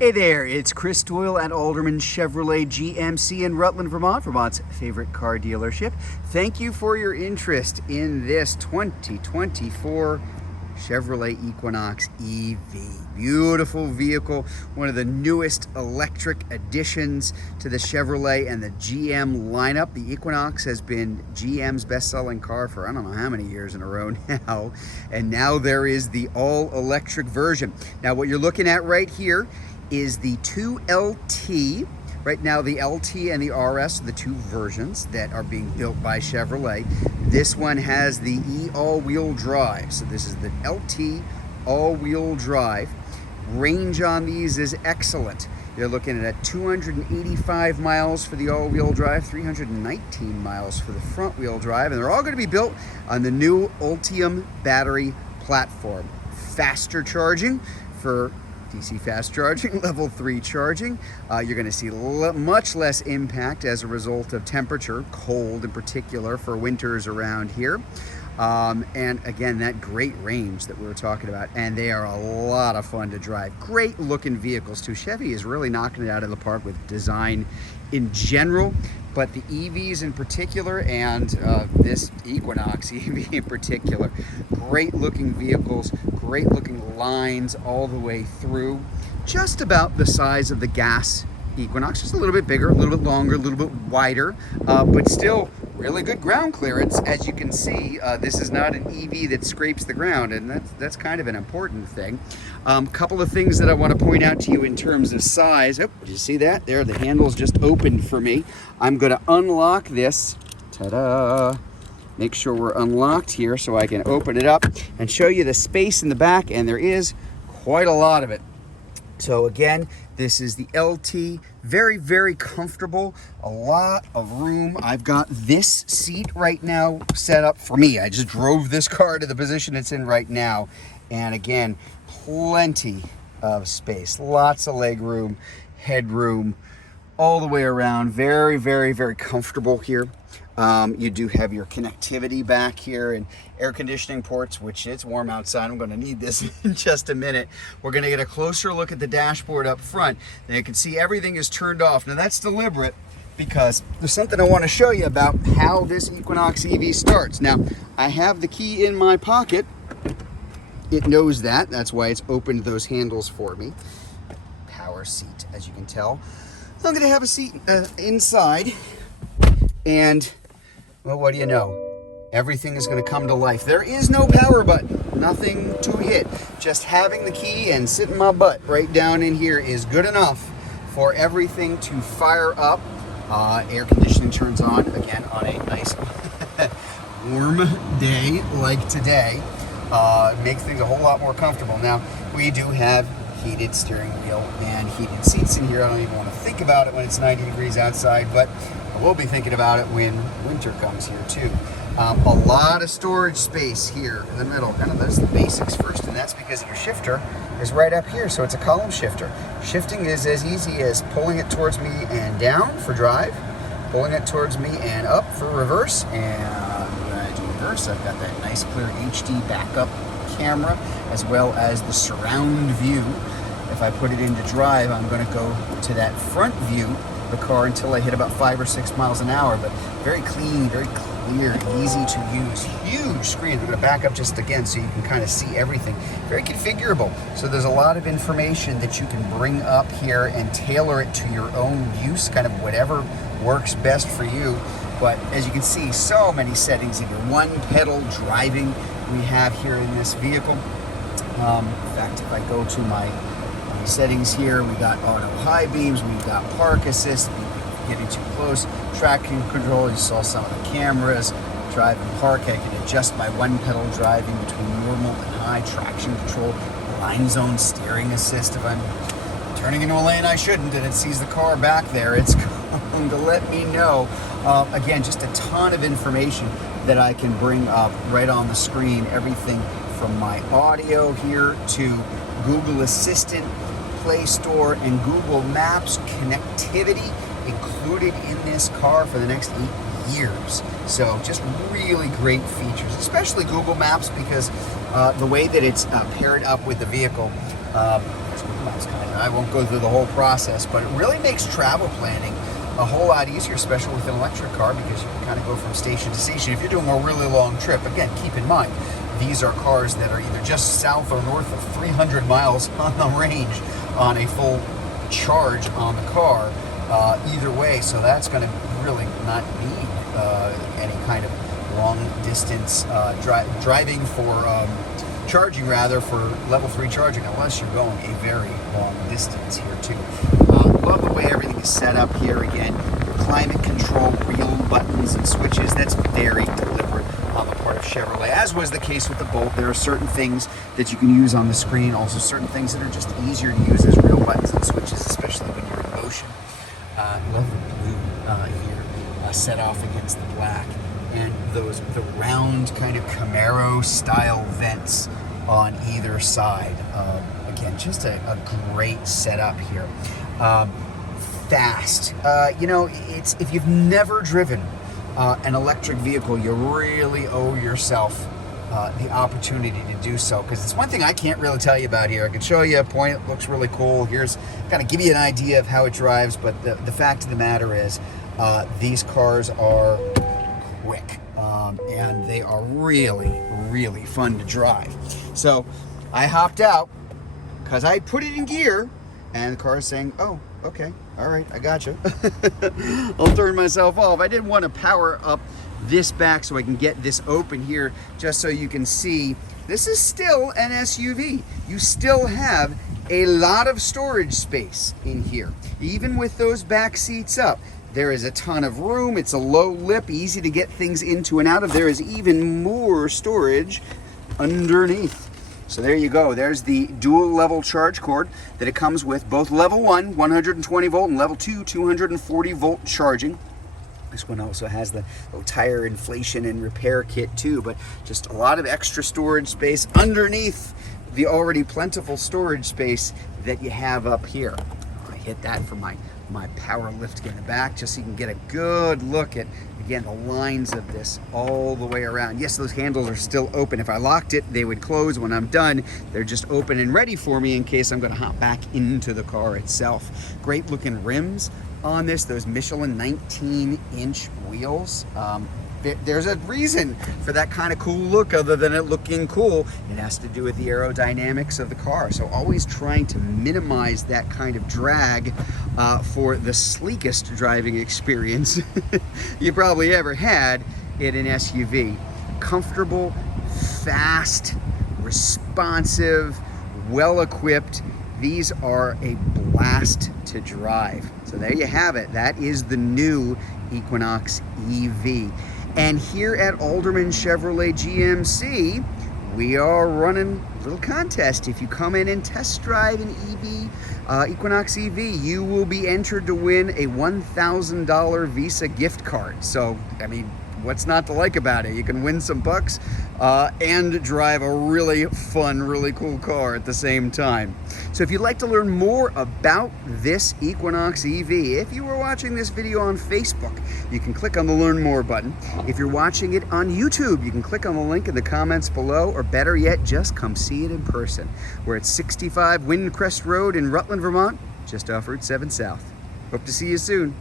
Hey there, it's Chris Doyle at Alderman Chevrolet GMC in Rutland, Vermont, Vermont's favorite car dealership. Thank you for your interest in this 2024 Chevrolet Equinox EV. Beautiful vehicle, one of the newest electric additions to the Chevrolet and the GM lineup. The Equinox has been GM's best-selling car for I don't know how many years in a row now, and now there is the all-electric version. Now what you're looking at right here is the 2LT. Right now the LT and the RS are the two versions that are being built by Chevrolet. This one has the E all-wheel drive. So this is the LT all-wheel drive. Range on these is excellent. You're looking at 285 miles for the all-wheel drive, 319 miles for the front-wheel drive, and they're all going to be built on the new Ultium battery platform. Faster charging for DC fast charging, level 3 charging. You're going to see much less impact as a result of temperature, cold in particular for winters around here. And again, that great range that we were talking about, and they are a lot of fun to drive. Great looking vehicles too. Chevy is really knocking it out of the park with design in general, but the EVs in particular, and this Equinox EV in particular, great looking vehicles, great looking lines all the way through. Just about the size of the gas Equinox, just a little bit bigger, a little bit longer, a little bit wider, but still really good ground clearance. As you can see, this is not an EV that scrapes the ground, and that's kind of an important thing. Couple of things that I want to point out to you in terms of size. Oh, did you see that? There, the handle's just opened for me. I'm going to unlock this. Ta-da! Make sure we're unlocked here so I can open it up and show you the space in the back, and there is quite a lot of it. So again, this is the LT, very, very comfortable, a lot of room. I've got this seat right now set up for me. I just drove this car to the position it's in right now. And again, plenty of space, lots of leg room, headroom, all the way around. Very, very, very comfortable here. You do have your connectivity back here and air conditioning ports, which it's warm outside. I'm going to need this in just a minute. We're going to get a closer look at the dashboard up front. Now you can see everything is turned off. Now that's deliberate because there's something I want to show you about how this Equinox EV starts. Now I have the key in my pocket. It knows that. That's why it's opened those handles for me. Power seat, as you can tell. I'm going to have a seat inside, and well, what do you know? Everything is going to come to life. There is no power button, nothing to hit. Just having the key and sitting my butt right down in here is good enough for everything to fire up. Air conditioning turns on, again, on a nice warm day like today. Makes things a whole lot more comfortable. Now, we do have heated steering wheel and heated seats in here. I don't even want to think about it when it's 90 degrees outside, but I will be thinking about it when winter comes here too. A lot of storage space here in the middle. Kind of those are the basics first, and that's because your shifter is right up here, so it's a column shifter. Shifting is as easy as pulling it towards me and down for drive, pulling it towards me and up for reverse, and when I do reverse, I've got that nice clear HD backup camera, as well as the surround view. If I put it into drive, I'm going to go to that front view of the car until I hit about 5 or 6 miles an hour, but very clean, very clear, easy to use. Huge screen. I'm going to back up just again so you can kind of see everything. Very configurable. So there's a lot of information that you can bring up here and tailor it to your own use, kind of whatever works best for you. But as you can see, so many settings, either one pedal driving we have here in this vehicle. In fact, if I go to my settings here, we got auto high beams, we've got park assist, getting too close, traction control, you saw some of the cameras, drive and park, I can adjust my one pedal driving between normal and high, traction control, line zone steering assist. If I'm turning into a lane I shouldn't and it sees the car back there, it's going to let me know. Again, just a ton of information that I can bring up right on the screen, everything from my audio here to Google Assistant, Play Store, and Google Maps connectivity included in this car for the next 8 years. So just really great features, especially Google Maps, because the way that it's paired up with the vehicle, I won't go through the whole process, but it really makes travel planning a whole lot easier, especially with an electric car, because you can kind of go from station to station. If you're doing a really long trip, again, keep in mind, these are cars that are either just south or north of 300 miles on the range on a full charge on the car, either way. So that's going to really not need any kind of long distance driving for charging, rather, for level 3 charging, unless you're going a very long distance here too. Love the way everything is set up here. Again, climate control, real buttons and switches. That's very deliberate on the part of Chevrolet, as was the case with the Bolt. There are certain things that you can use on the screen, also certain things that are just easier to use as real buttons and switches, especially when you're in motion. Love the blue here, set off against the black, and the round kind of Camaro style vents on either side. Again, just a great setup here. Fast. You know, if you've never driven an electric vehicle, you really owe yourself the opportunity to do so, because it's one thing I can't really tell you about here. I can show you a point, it looks really cool. Here's kind of give you an idea of how it drives, but the fact of the matter is these cars are quick, and they are really, really fun to drive. So I hopped out because I put it in gear, and the car is saying, oh, okay, all right, I gotcha. I'll turn myself off. I didn't want to power up this back so I can get this open here, just so you can see this is still an SUV. You still have a lot of storage space in here, even with those back seats up. There is a ton of room. It's a low lip, easy to get things into and out of. There is even more storage underneath. So there you go. There's the dual level charge cord that it comes with, both level 1, 120 volt, and level 2, 240 volt charging. This one also has the little tire inflation and repair kit too, but just a lot of extra storage space underneath the already plentiful storage space that you have up here. I hit that for my power lift in the back, just so you can get a good look at, again, the lines of this all the way around. Yes, those handles are still open. If I locked it, they would close. When I'm done, they're just open and ready for me in case I'm going to hop back into the car itself. Great looking rims on this, those Michelin 19-inch wheels. There's a reason for that kind of cool look, other than it looking cool. It has to do with the aerodynamics of the car. So always trying to minimize that kind of drag for the sleekest driving experience you probably ever had in an SUV. Comfortable, fast, responsive, well-equipped. These are a blast to drive. So there you have it. That is the new Equinox EV. And here at Alderman Chevrolet GMC, we are running a little contest. If you come in and test drive an Equinox EV, you will be entered to win a $1,000 Visa gift card. So, I mean, what's not to like about it? You can win some bucks and drive a really fun, really cool car at the same time. So if you'd like to learn more about this Equinox EV, if you were watching this video on Facebook, you can click on the Learn More button. If you're watching it on YouTube, you can click on the link in the comments below, or better yet, just come see it in person. We're at 65 Windcrest Road in Rutland, Vermont, just off Route 7 South. Hope to see you soon.